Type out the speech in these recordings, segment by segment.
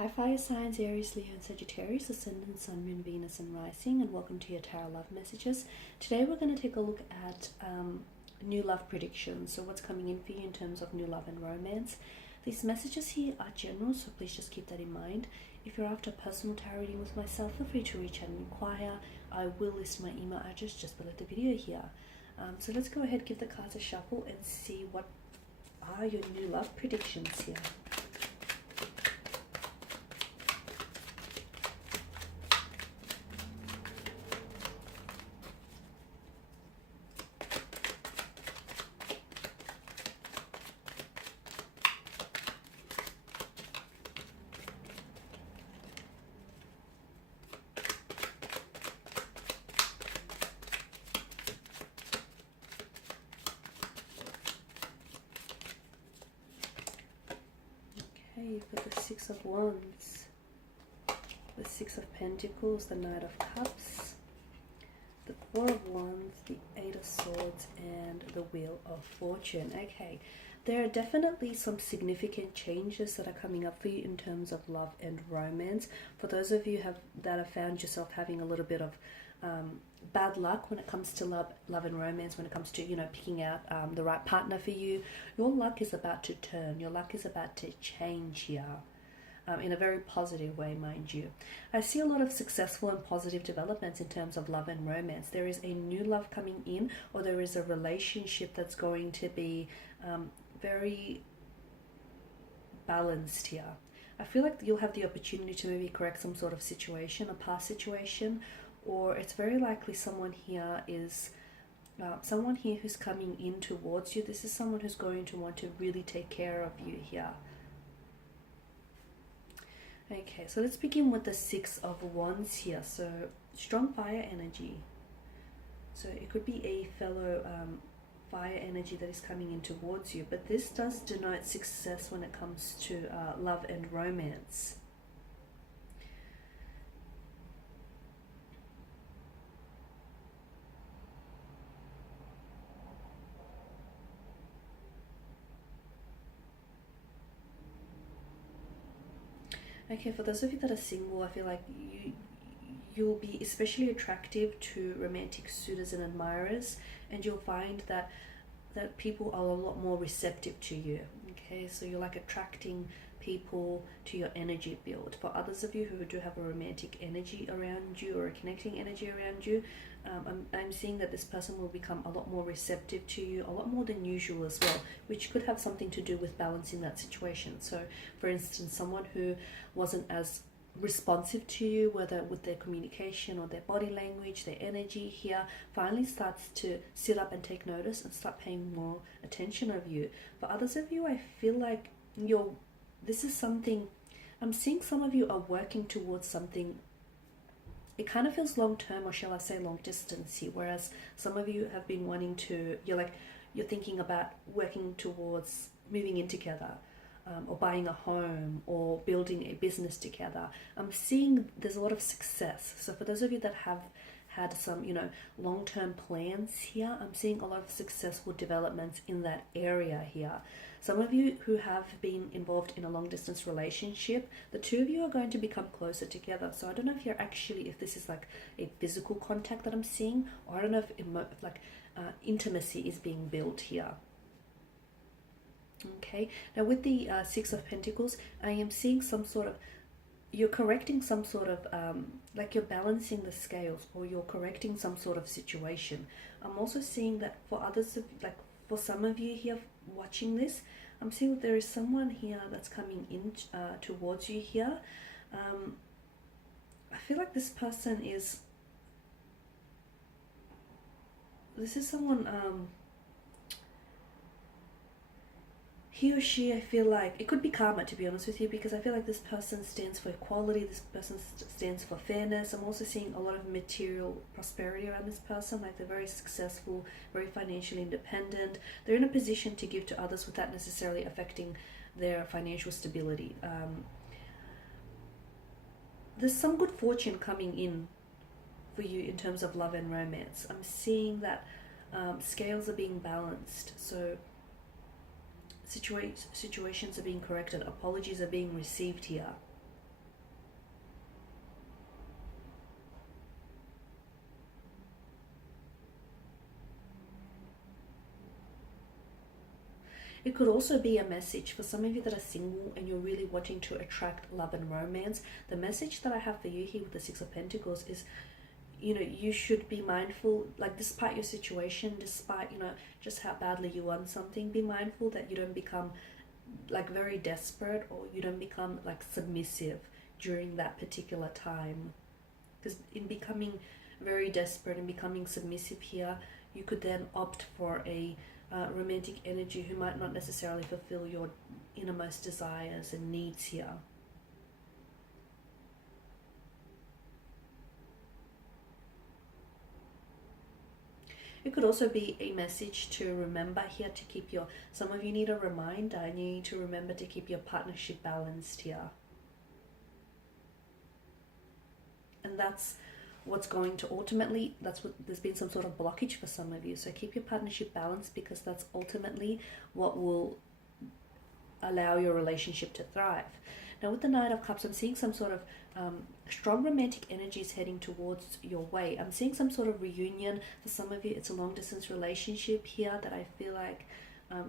Hi fire signs, Aries, Leo and Sagittarius, Ascendant, Sun, Moon, Venus and Rising, and welcome to your Tarot Love Messages. Today we're going to take a look at new love predictions, so what's coming in for you in terms of new love and romance. These messages here are general, so please just keep that in mind. If you're after a personal tarot reading with myself, feel free to reach out and inquire. I will list my email address just below the video here. So let's go ahead, give the cards a shuffle and see what are your new love predictions here. You've got the Six of Wands, the Six of Pentacles, the Knight of Cups, the Four of Wands, the Eight of Swords, and the Wheel of Fortune. Okay, there are definitely some significant changes that are coming up for you in terms of love and romance. For those of you that have found yourself having a little bit of bad luck when it comes to love and romance, when it comes to, picking out the right partner for you, your luck is about to turn. Your luck is about to change here, in a very positive way, mind you. I see a lot of successful and positive developments in terms of love and romance. There is a new love coming in, or there is a relationship that's going to be very balanced here. I feel like you'll have the opportunity to maybe correct some sort of situation, a past situation, or it's very likely someone here is someone here who's coming in towards you. This is someone who's going to want to really take care of you here. Okay, so let's begin with the Six of Wands here. So strong fire energy. So it could be a fellow fire energy that is coming in towards you, but this does denote success when it comes to love and romance. Okay, for those of you that are single, I feel like you'll be especially attractive to romantic suitors and admirers, and you'll find that people are a lot more receptive to you. Okay, so you're like attracting people to your energy field. For others of you who do have a romantic energy around you or a connecting energy around you, I'm seeing that this person will become a lot more receptive to you, a lot more than usual as well, which could have something to do with balancing that situation. So for instance, someone who wasn't as responsive to you, whether with their communication or their body language, their energy here, finally starts to sit up and take notice and start paying more attention of you. For others of you, I feel like this is something, I'm seeing some of you are working towards something. It kind of feels long term, or shall I say long distance here, whereas some of you have been wanting to, you're thinking about working towards moving in together, or buying a home, or building a business together. I'm seeing there's a lot of success. So for those of you that have had some, long-term plans here, I'm seeing a lot of successful developments in that area here. Some of you who have been involved in a long-distance relationship, the two of you are going to become closer together. So I don't know if this is like a physical contact that I'm seeing, or I don't know if intimacy is being built here. Okay, now with the Six of Pentacles, I am seeing some sort of, you're correcting some sort of, like you're balancing the scales, or you're correcting some sort of situation. I'm also seeing that for others, for some of you here watching this, I'm seeing that there is someone here that's coming in towards you here. I feel like this person is someone, he or she, I feel like, it could be karma, to be honest with you, because I feel like this person stands for equality, this person stands for fairness. I'm also seeing a lot of material prosperity around this person, like they're very successful, very financially independent. They're in a position to give to others without necessarily affecting their financial stability. There's some good fortune coming in for you in terms of love and romance. I'm seeing that scales are being balanced, so situations are being corrected, apologies are being received here. It could also be a message for some of you that are single and you're really wanting to attract love and romance. The message that I have for you here with the Six of Pentacles is, you know, you should be mindful, like despite your situation, despite, you know, just how badly you want something, be mindful that you don't become like very desperate, or you don't become like submissive during that particular time. Because in becoming very desperate and becoming submissive here, you could then opt for a romantic energy who might not necessarily fulfill your innermost desires and needs here. It could also be a message to remember here to keep your, some of you need a reminder and you need to remember to keep your partnership balanced here. And that's what's going to ultimately, that's what, there's been some sort of blockage for some of you. So keep your partnership balanced, because that's ultimately what will allow your relationship to thrive. Now with the Knight of Cups, I'm seeing some sort of strong romantic energies heading towards your way. I'm seeing some sort of reunion. For some of you, it's a long distance relationship here that I feel like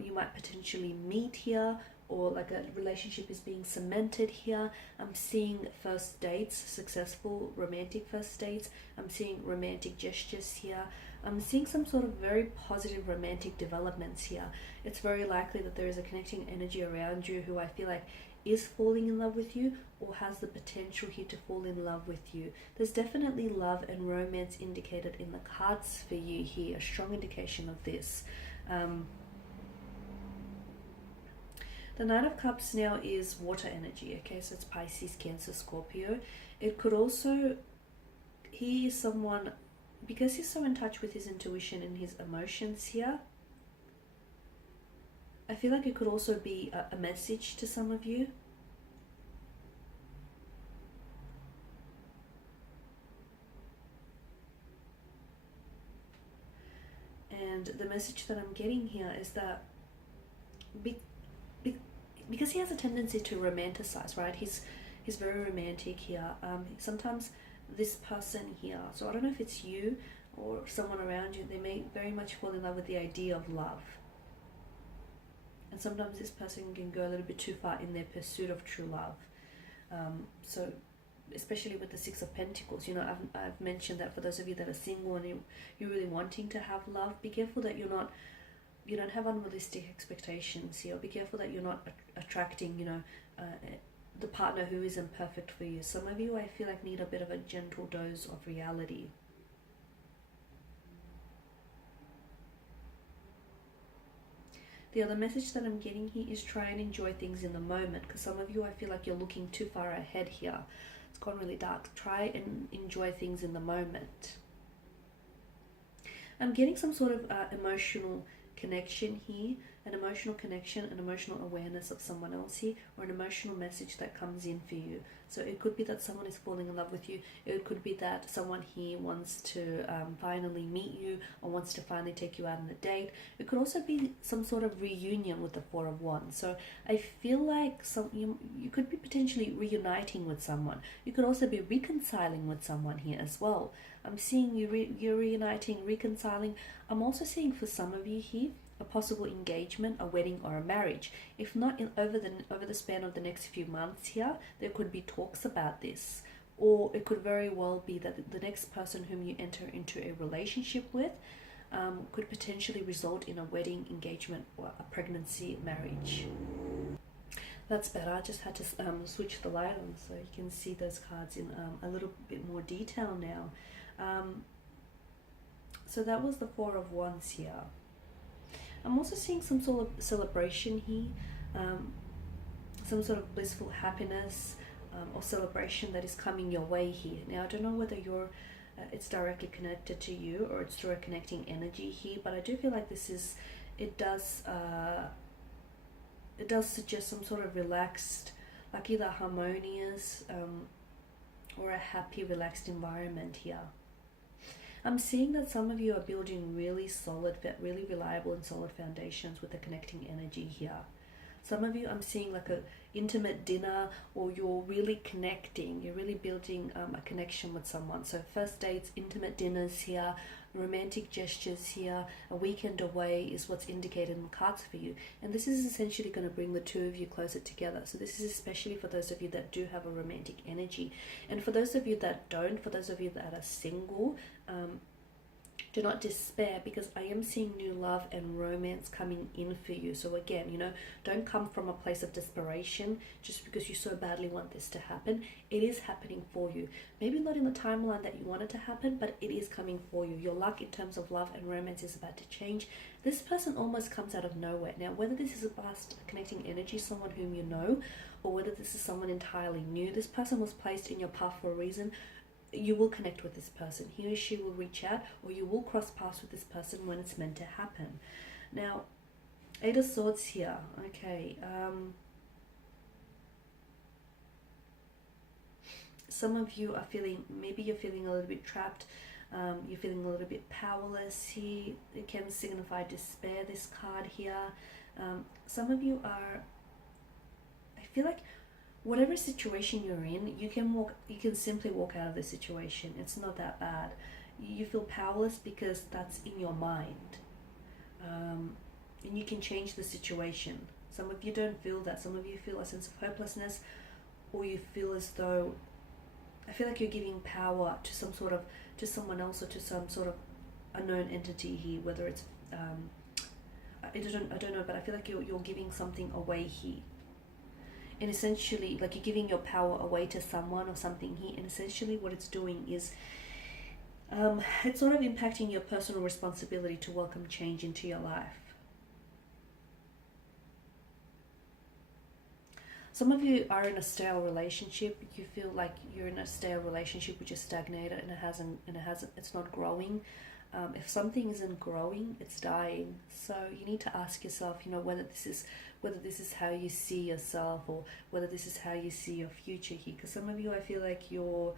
you might potentially meet here, or like a relationship is being cemented here. I'm seeing first dates, successful romantic first dates. I'm seeing romantic gestures here. I'm seeing some sort of very positive romantic developments here. It's very likely that there is a connecting energy around you who I feel like is falling in love with you, or has the potential here to fall in love with you. There's definitely love and romance indicated in the cards for you here, a strong indication of this. The Knight of Cups now is water energy, okay, so it's Pisces, Cancer, Scorpio. It could also, he is someone, because he's so in touch with his intuition and his emotions here, I feel like it could also be a message to some of you. And the message that I'm getting here is that because he has a tendency to romanticize, right? He's very romantic here. Sometimes this person here, so I don't know if it's you or someone around you, they may very much fall in love with the idea of love. And sometimes this person can go a little bit too far in their pursuit of true love. So especially with the Six of Pentacles, you know, I've mentioned that for those of you that are single and you're really wanting to have love, be careful that you don't have unrealistic expectations here. Be careful that you're not attracting, you know, the partner who isn't perfect for you. Some of you, I feel like, need a bit of a gentle dose of reality. The other message that I'm getting here is try and enjoy things in the moment, because some of you, I feel like you're looking too far ahead here. It's gone really dark. Try and enjoy things in the moment. I'm getting some sort of emotional connection here, an emotional connection, an emotional awareness of someone else here, or an emotional message that comes in for you. So it could be that someone is falling in love with you. It could be that someone here wants to finally meet you, or wants to finally take you out on a date. It could also be some sort of reunion with the Four of Wands. So I feel like you could be potentially reuniting with someone. You could also be reconciling with someone here as well. I'm seeing you're reuniting, reconciling. I'm also seeing for some of you here a possible engagement, a wedding, or a marriage. If not over the span of the next few months here, there could be talks about this. Or it could very well be that the next person whom you enter into a relationship with could potentially result in a wedding, engagement, or a pregnancy, marriage. That's better. I just had to switch the light on so you can see those cards in a little bit more detail now. So that was the Four of Wands here. I'm also seeing some sort of celebration here, some sort of blissful happiness or celebration that is coming your way here. Now, I don't know whether it's directly connected to you or it's through a connecting energy here, but I do feel like it does suggest some sort of relaxed, like either harmonious or a happy, relaxed environment here. I'm seeing that some of you are building really solid, really reliable and solid foundations with the connecting energy here. Some of you, I'm seeing like intimate dinner, or you're really connecting, you're really building a connection with someone. So first dates, intimate dinners here, romantic gestures here, a weekend away is what's indicated in the cards for you. And this is essentially going to bring the two of you closer together. So this is especially for those of you that do have a romantic energy. And for those of you that don't, for those of you that are single, do not despair, because I am seeing new love and romance coming in for you. So again, you know, don't come from a place of desperation just because you so badly want this to happen. It is happening for you. Maybe not in the timeline that you want it to happen, but it is coming for you. Your luck in terms of love and romance is about to change. This person almost comes out of nowhere. Now, whether this is a past connecting energy, someone whom you know, or whether this is someone entirely new, this person was placed in your path for a reason. You will connect with this person. He or she will reach out, or you will cross paths with this person when it's meant to happen. Now, Eight of Swords here. Okay. Some of you are feeling, maybe you're feeling a little bit trapped. You're feeling a little bit powerless here. It can signify despair, this card here. Some of you are, I feel like, whatever situation you're in, you can simply walk out of the situation. It's not that bad. You feel powerless because that's in your mind. And you can change the situation. Some of you don't feel that. Some of you feel a sense of hopelessness, or you feel as though, I feel like you're giving power to to someone else, or to some sort of unknown entity here, whether it's, I don't know, but I feel like you're giving something away here. And essentially, like, you're giving your power away to someone or something here, and essentially what it's doing is it's sort of impacting your personal responsibility to welcome change into your life. Some of you are in a stale relationship. You feel like you're in a stale relationship which is stagnated, and it's not growing. If something isn't growing, it's dying. So you need to ask yourself, you know, whether this is how you see yourself, or whether this is how you see your future here. Because some of you, I feel like you're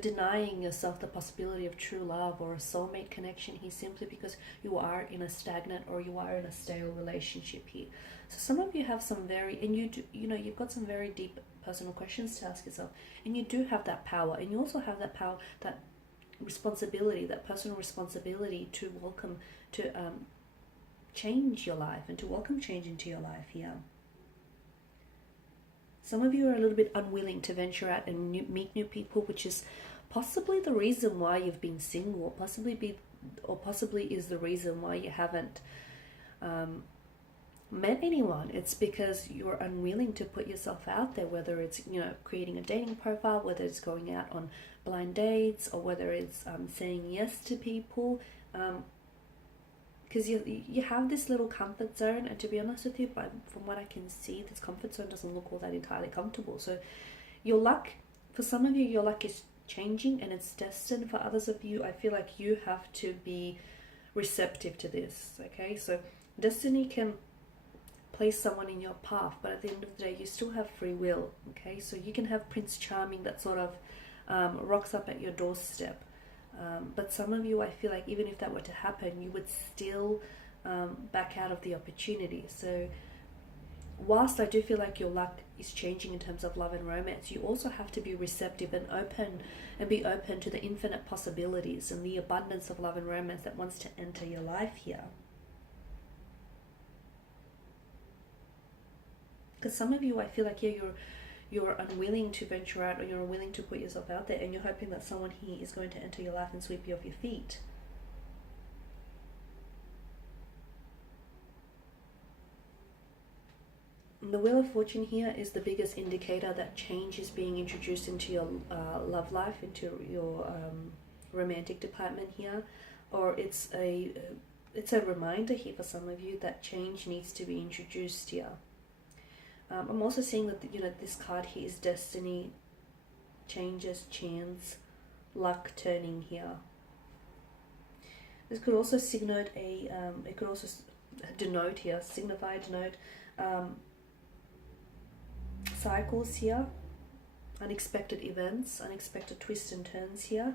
denying yourself the possibility of true love or a soulmate connection here, simply because you are in a stagnant, or you are in a stale relationship here. So some of you have some very, and you've got some very deep personal questions to ask yourself, and you do have that power, and you also have that power, that responsibility, that personal responsibility to welcome, to change your life, and to welcome change into your life here. Some of you are a little bit unwilling to venture out and meet new people, which is possibly the reason why you've been single, or possibly is the reason why you haven't met anyone. It's because you're unwilling to put yourself out there, whether it's, you know, creating a dating profile, whether it's going out on blind dates, or whether it's saying yes to people, because you have this little comfort zone, and to be honest with you, but from what I can see, this comfort zone doesn't look all that entirely comfortable. So your luck, for some of you, your luck is changing, and it's destined. For others of you, I feel like you have to be receptive to this. Okay, so destiny can place someone in your path, but at the end of the day, you still have free will. Okay, so you can have Prince Charming that sort of rocks up at your doorstep, but some of you, I feel like, even if that were to happen, you would still back out of the opportunity. So whilst I do feel like your luck is changing in terms of love and romance, you also have to be receptive and open, and be open to the infinite possibilities and the abundance of love and romance that wants to enter your life here. Because some of you, I feel like, yeah, you're unwilling to venture out, or you're unwilling to put yourself out there, and you're hoping that someone here is going to enter your life and sweep you off your feet. And the Wheel of Fortune here is the biggest indicator that change is being introduced into your love life, into your romantic department here, or it's a reminder here for some of you that change needs to be introduced here. I'm also seeing that, you know, this card here is destiny, changes, chance, luck turning here. This could also signify denote cycles here, unexpected events, unexpected twists and turns here.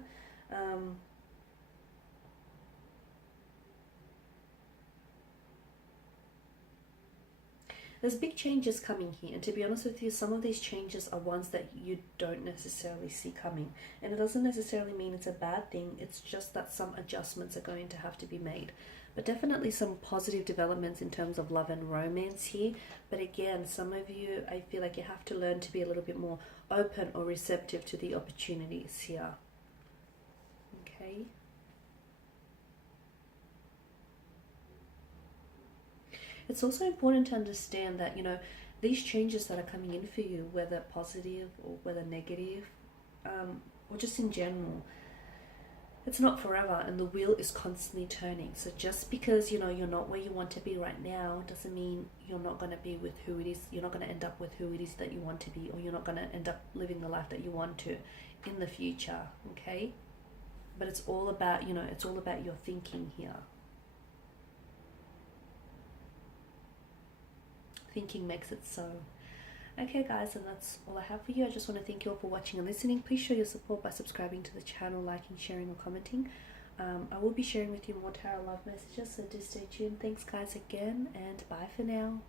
there's big changes coming here, and to be honest with you, some of these changes are ones that you don't necessarily see coming, and it doesn't necessarily mean it's a bad thing. It's just that some adjustments are going to have to be made, but definitely some positive developments in terms of love and romance here. But again, some of you, I feel like you have to learn to be a little bit more open or receptive to the opportunities here. Okay. It's also important to understand that, you know, these changes that are coming in for you, whether positive or whether negative, or just in general, it's not forever, and the wheel is constantly turning. So just because, you know, you're not where you want to be right now doesn't mean you're not going to be with who it is, you're not going to end up with who it is that you want to be, or you're not going to end up living the life that you want to in the future. Okay. But it's all about, you know, it's all about your thinking here. Thinking makes it so. Okay guys, and that's all I have for you. I just want to thank you all for watching and listening. Please show your support by subscribing to the channel, liking, sharing or commenting. I will be sharing with you more tarot love messages, so do stay tuned. Thanks guys again, and bye for now.